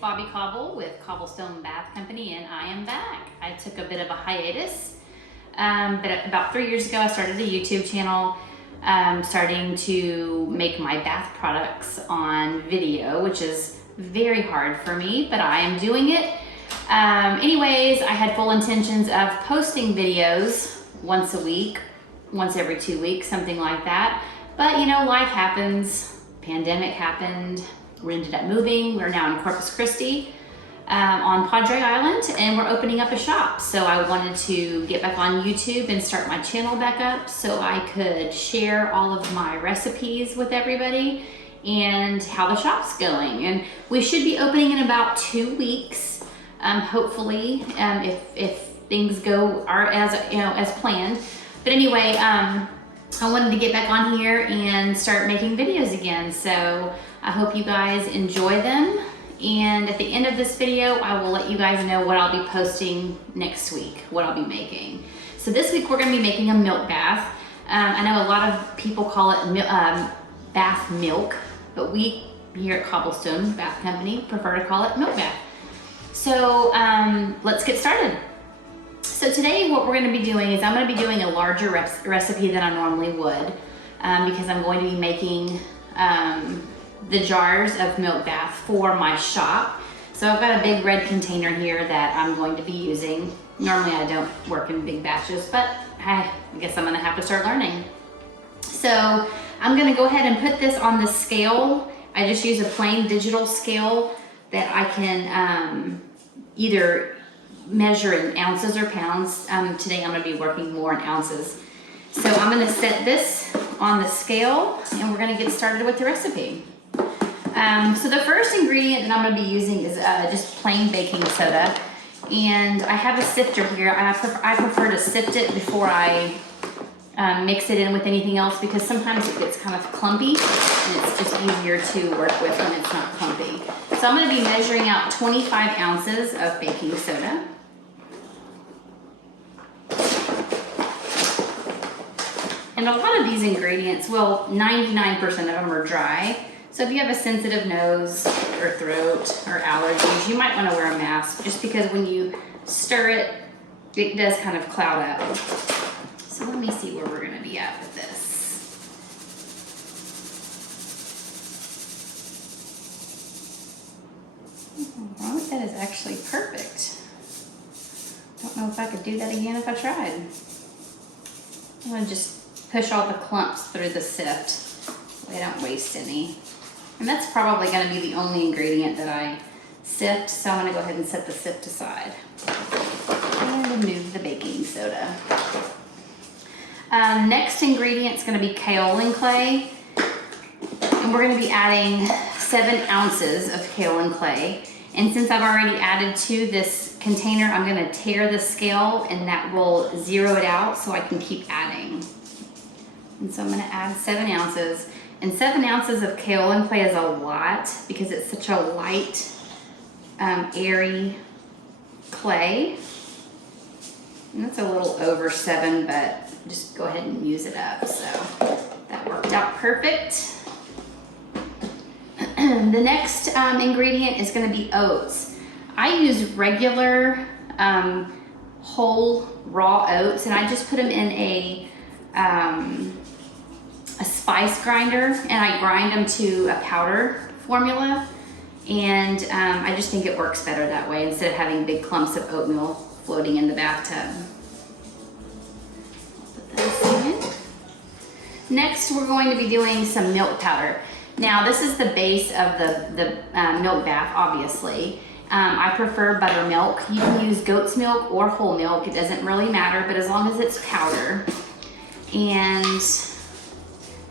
Bobby Cobble with Caublestone Bath Company, and I am back. I took a bit of a hiatus, but about 3 years ago I started a YouTube channel, starting to make my bath products on video, which is very hard for me, but I am doing it. Anyways, I had full intentions of posting videos once a week, once every 2 weeks, something like that. But you know, life happens, pandemic happened, we ended up moving. We're now in Corpus Christi on Padre Island, and we're opening up a shop. So I wanted to get back on YouTube and start my channel back up so I could share all of my recipes with everybody and how the shop's going. And we should be opening in about 2 weeks, hopefully, if things go as planned. But anyway, I wanted to get back on here and start making videos again. So I hope you guys enjoy them. And at the end of this video, I will let you guys know what I'll be posting next week, what I'll be making. So this week we're gonna be making a milk bath. I know a lot of people call it bath milk, but we here at Caublestone Bath Company prefer to call it milk bath. So let's get started. So today what we're gonna be doing is I'm gonna be doing a larger recipe than I normally would because I'm going to be making the jars of milk bath for my shop. So I've got a big red container here that I'm going to be using. Normally I don't work in big batches, but I guess I'm gonna have to start learning. So I'm gonna go ahead and put this on the scale. I just use a plain digital scale that I can either measure in ounces or pounds. Today I'm gonna be working more in ounces. So I'm gonna set this on the scale and we're gonna get started with the recipe. So the first ingredient that I'm gonna be using is just plain baking soda. And I have a sifter here. I prefer to sift it before I mix it in with anything else because sometimes it gets kind of clumpy and it's just easier to work with when it's not clumpy. So I'm gonna be measuring out 25 ounces of baking soda. And a lot of these ingredients, well, 99% of them are dry. So if you have a sensitive nose or throat or allergies, you might want to wear a mask just because when you stir it, it does kind of cloud up. So let me see where we're going to be at with this. Well, that is actually perfect. Don't know if I could do that again if I tried. I'm going to just push all the clumps through the sift so I don't waste any. And that's probably going to be the only ingredient that I sift, so I'm going to go ahead and set the sift aside. And remove the baking soda. Next ingredient is going to be kaolin clay. And we're going to be adding 7 ounces of kaolin clay. And since I've already added to this container, I'm going to tear the scale and that will zero it out so I can keep adding. And so I'm going to add 7 ounces. And 7 ounces of kaolin clay is a lot because it's such a light, airy clay. And that's a little over 7, but just go ahead and use it up. So that worked out perfect. The next ingredient is going to be oats. I use regular whole raw oats, and I just put them in a spice grinder, and I grind them to a powder formula, and I just think it works better that way instead of having big clumps of oatmeal floating in the bathtub. Put that in. Next, we're going to be doing some milk powder. Now, this is the base of the milk bath, obviously. I prefer buttermilk. You can use goat's milk or whole milk. It doesn't really matter, but as long as it's powder. And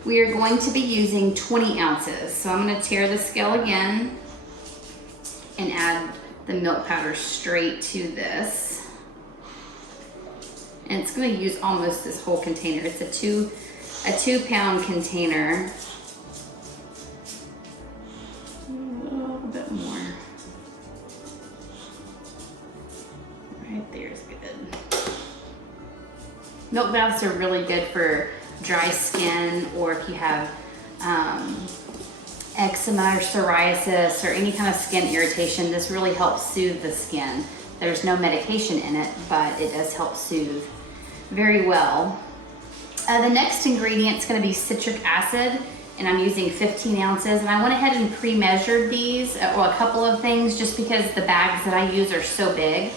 we are going to be using 20 ounces. So I'm going to tear the scale again and add the milk powder straight to this. And it's going to use almost this whole container. It's a 2 pound container. A little bit more. Right there is good. Milk baths are really good for dry skin, or if you have eczema or psoriasis or any kind of skin irritation, this really helps soothe the skin. There's no medication in it, but it does help soothe very well. The next ingredient is going to be citric acid, and I'm using 15 ounces. And I went ahead and pre-measured these, or a couple of things, just because the bags that I use are so big.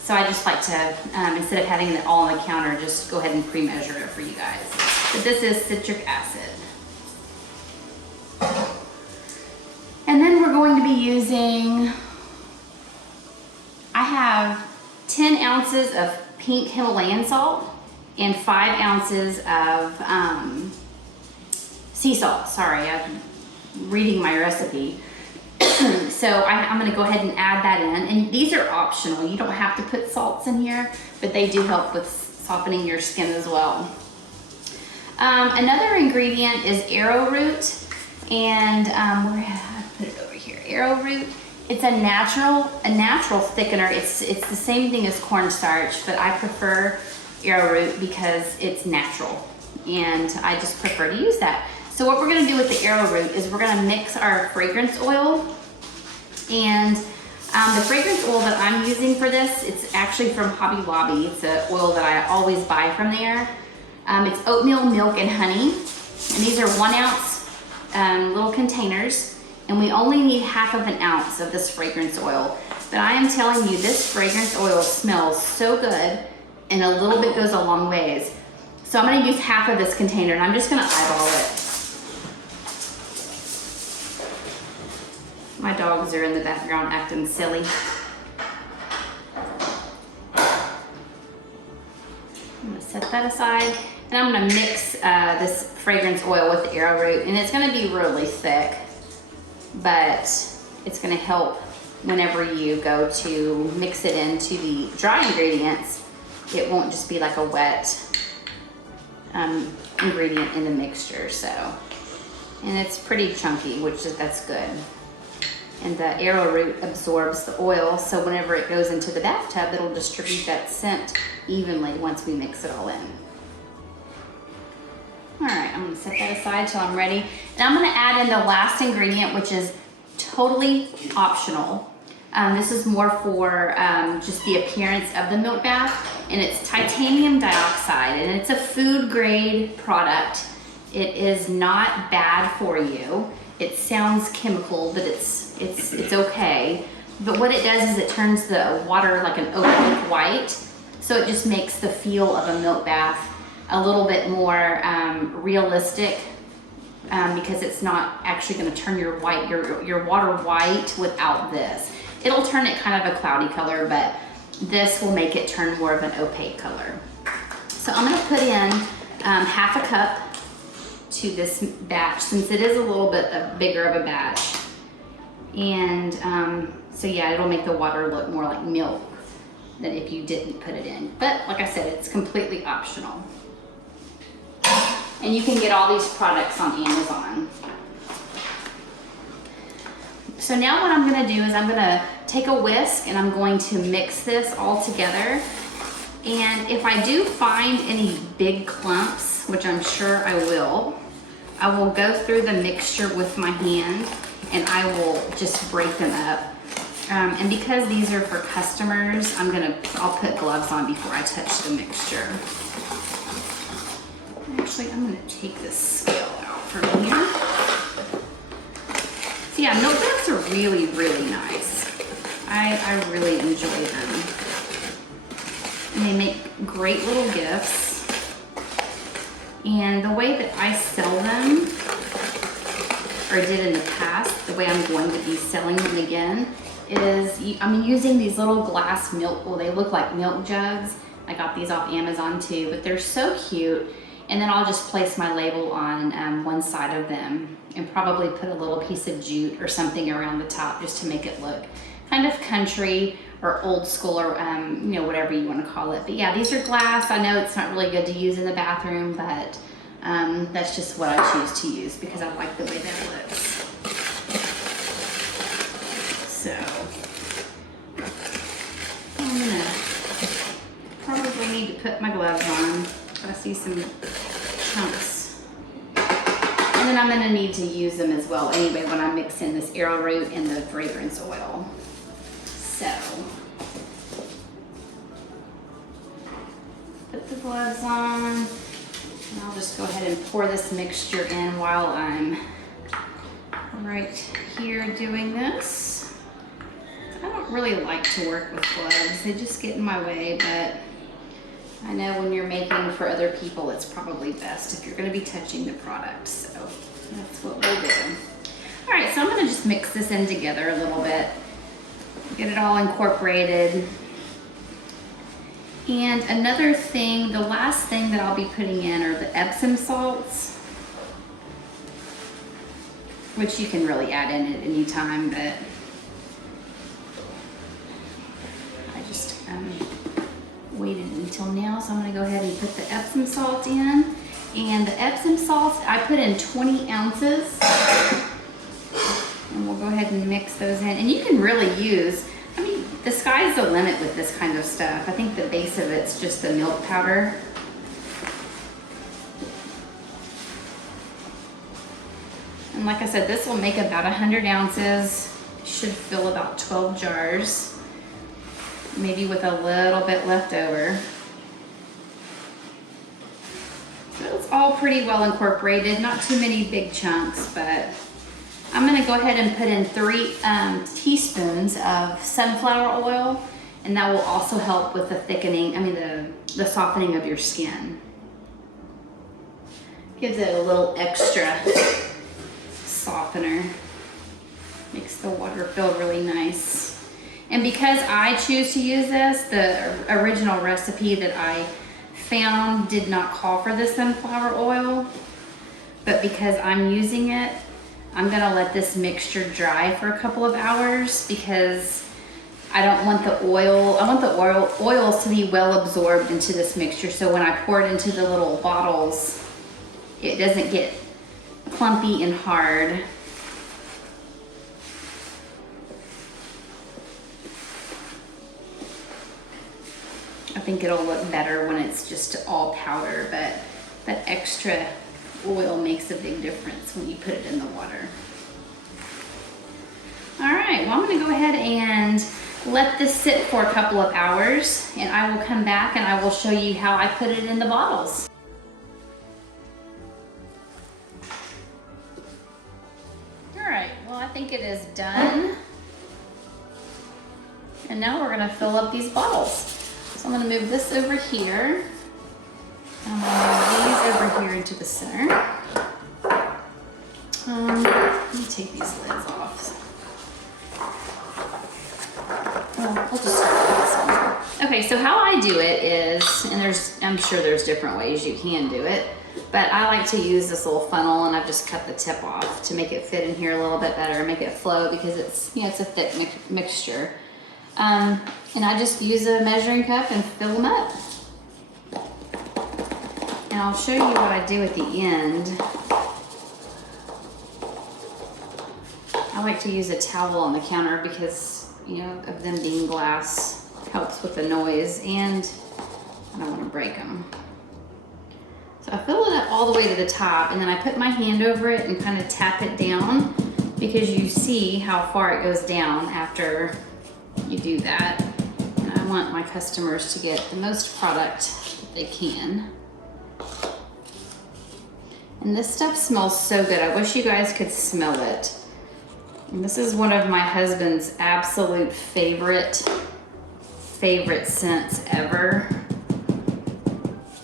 So I just like to, instead of having it all on the counter, just go ahead and pre-measure it for you guys. But this is citric acid. And then we're going to be using, I have 10 ounces of pink Himalayan salt and 5 ounces of sea salt. Sorry, I'm reading my recipe. So I'm gonna go ahead and add that in. And these are optional. You don't have to put salts in here, but they do help with softening your skin as well. Another ingredient is arrowroot. And we're gonna put it over here. Arrowroot. It's a natural thickener. It's the same thing as cornstarch, but I prefer arrowroot because it's natural, and I just prefer to use that. So what we're gonna do with the arrowroot is we're gonna mix our fragrance oil, and the fragrance oil that I'm using for this, it's actually from Hobby Lobby. It's an oil that I always buy from there. It's oatmeal, milk, and honey, and these are 1 ounce little containers, and we only need half of an ounce of this fragrance oil. But I am telling you, this fragrance oil smells so good, and a little bit goes a long ways. So I'm gonna use half of this container, and I'm just gonna eyeball it. My dogs are in the background acting silly. I'm gonna set that aside, and I'm gonna mix this fragrance oil with the arrowroot, and it's gonna be really thick, but it's gonna help whenever you go to mix it into the dry ingredients. It won't just be like a wet ingredient in the mixture. So, and it's pretty chunky, that's good. And the arrowroot absorbs the oil, so whenever it goes into the bathtub, it'll distribute that scent evenly once we mix it all in. All right, I'm gonna set that aside till I'm ready. And I'm gonna add in the last ingredient, which is totally optional. This is more for just the appearance of the milk bath, and it's titanium dioxide, and it's a food grade product. It is not bad for you. It sounds chemical, but it's okay. But what it does is it turns the water like an opaque white, so it just makes the feel of a milk bath a little bit more realistic, because it's not actually going to turn your water white without this. It'll turn it kind of a cloudy color, but this will make it turn more of an opaque color. So I'm going to put in half a cup to this batch, since it is a little bit bigger of a batch. And so yeah, it'll make the water look more like milk than if you didn't put it in. But like I said, it's completely optional. And you can get all these products on Amazon. So now what I'm gonna do is I'm gonna take a whisk, and I'm going to mix this all together. And if I do find any big clumps, which I'm sure I will go through the mixture with my hand, and I will just break them up. And because these are for customers, I'll put gloves on before I touch the mixture. Actually, I'm gonna take this scale out from here. So yeah, milk baths are really, really nice. I really enjoy them. And they make great little gifts. And the way that I sell them, or did in the past, the way I'm going to be selling them again, is I'm using these little glass milk, well, they look like milk jugs. I got these off Amazon too, but they're so cute. And then I'll just place my label on one side of them, and probably put a little piece of jute or something around the top, just to make it look kind of country or old school, or whatever you want to call it. But yeah, these are glass. I know it's not really good to use in the bathroom, but that's just what I choose to use because I like the way that looks. So I'm gonna probably need to put my gloves on. I see some chunks. And then I'm gonna need to use them as well anyway when I mix in this arrowroot and the fragrance oil. So, put the gloves on, and I'll just go ahead and pour this mixture in while I'm right here doing this. I don't really like to work with gloves. They just get in my way, but I know when you're making for other people, it's probably best if you're gonna be touching the product. So that's what we'll do. All right, so I'm gonna just mix this in together a little bit, get it all incorporated. And another thing, the last thing that I'll be putting in are the Epsom salts, which you can really add in at any time, but I just waited until now, so I'm gonna go ahead and put the Epsom salt in. And the Epsom salt, I put in 20 ounces. And we'll go ahead and mix those in. And you can really use, I mean, the sky's the limit with this kind of stuff. I think the base of it's just the milk powder. And like I said, this will make about 100 ounces. Should fill about 12 jars. Maybe with a little bit left over. So it's all pretty well incorporated, not too many big chunks, but I'm gonna go ahead and put in 3 teaspoons of sunflower oil, and that will also help with the thickening, the softening of your skin. Gives it a little extra softener. Makes the water feel really nice. And because I choose to use this, the original recipe that I found did not call for the sunflower oil, but because I'm using it, I'm gonna let this mixture dry for a couple of hours because I don't want the oil, I want the oils to be well absorbed into this mixture, so when I pour it into the little bottles, it doesn't get clumpy and hard. I think it'll look better when it's just all powder, but that extra oil makes a big difference when you put it in the water. All right, well, I'm gonna go ahead and let this sit for a couple of hours, and I will come back and I will show you how I put it in the bottles. All right, well, I think it is done. And now we're gonna fill up these bottles. So I'm gonna move this over here. I'm gonna move these over here into the center. Let me take these lids off. Well, we'll just start with this one. Okay, so how I do it is, and I'm sure there's different ways you can do it, but I like to use this little funnel, and I've just cut the tip off to make it fit in here a little bit better, make it flow, because it's, it's a thick mixture. And I just use a measuring cup and fill them up. And I'll show you what I do at the end. I like to use a towel on the counter because, of them being glass, helps with the noise, and I don't want to break them. So I fill it up all the way to the top, and then I put my hand over it and kind of tap it down, because you see how far it goes down after you do that. And I want my customers to get the most product they can. And this stuff smells so good. I wish you guys could smell it. And this is one of my husband's absolute favorite scents ever.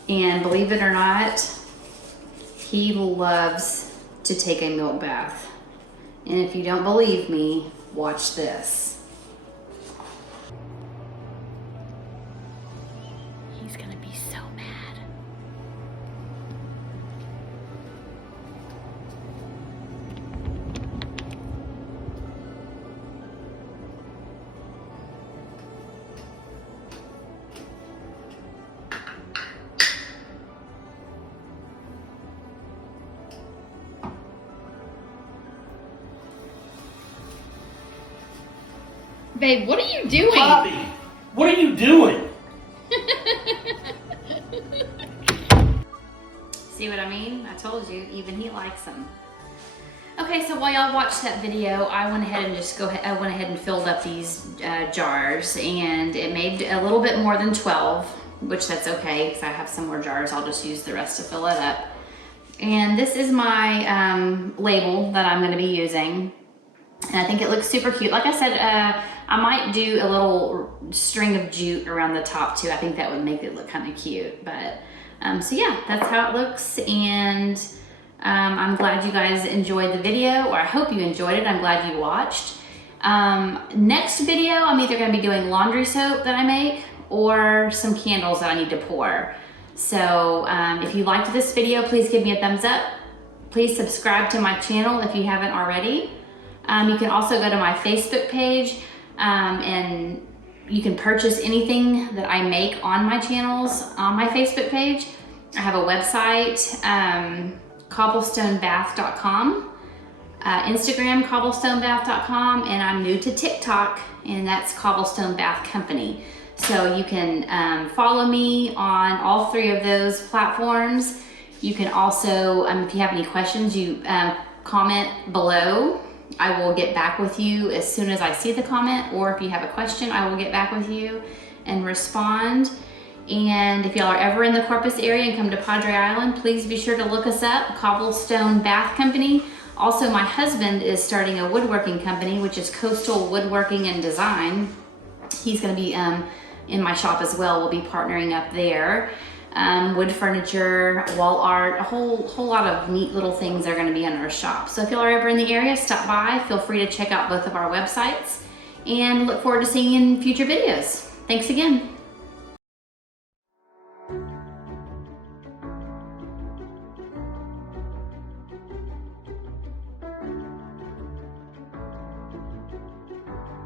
And believe it or not, he loves to take a milk bath. And if you don't believe me, watch this. He's gonna be so mad. Babe, what are you doing? Bobby, what are you doing? See what I mean? I told you, even he likes them. Okay, so while y'all watched that video, I went ahead and filled up these jars, and it made a little bit more than 12, which that's okay because I have some more jars. I'll just use the rest to fill it up. And this is my label that I'm going to be using, and I think it looks super cute. Like I said, I might do a little string of jute around the top too. I think that would make it look kind of cute. But so yeah, that's how it looks, and I'm glad you guys enjoyed the video, or I hope you enjoyed it. I'm glad you watched. Next video, I'm either going to be doing laundry soap that I make or some candles that I need to pour. So if you liked this video, please give me a thumbs up. Please subscribe to my channel if you haven't already. You can also go to my Facebook page and you can purchase anything that I make on my channels on my Facebook page. I have a website, caubblestonebath.com, Instagram, caubblestonebath.com, and I'm new to TikTok, and that's Caublestone Bath Company. So you can follow me on all 3 of those platforms. You can also, if you have any questions, you comment below. I will get back with you as soon as I see the comment, or if you have a question, I will get back with you and respond. And if y'all are ever in the Corpus area and come to Padre Island, please be sure to look us up, Caublestone Bath Company. Also, my husband is starting a woodworking company, which is Coastal Woodworking and Design. He's going to be in my shop as well. We'll be partnering up there. Wood furniture, wall art, a whole lot of neat little things are going to be in our shop. So if y'all are ever in the area, stop by. Feel free to check out both of our websites, and look forward to seeing you in future videos. Thanks again.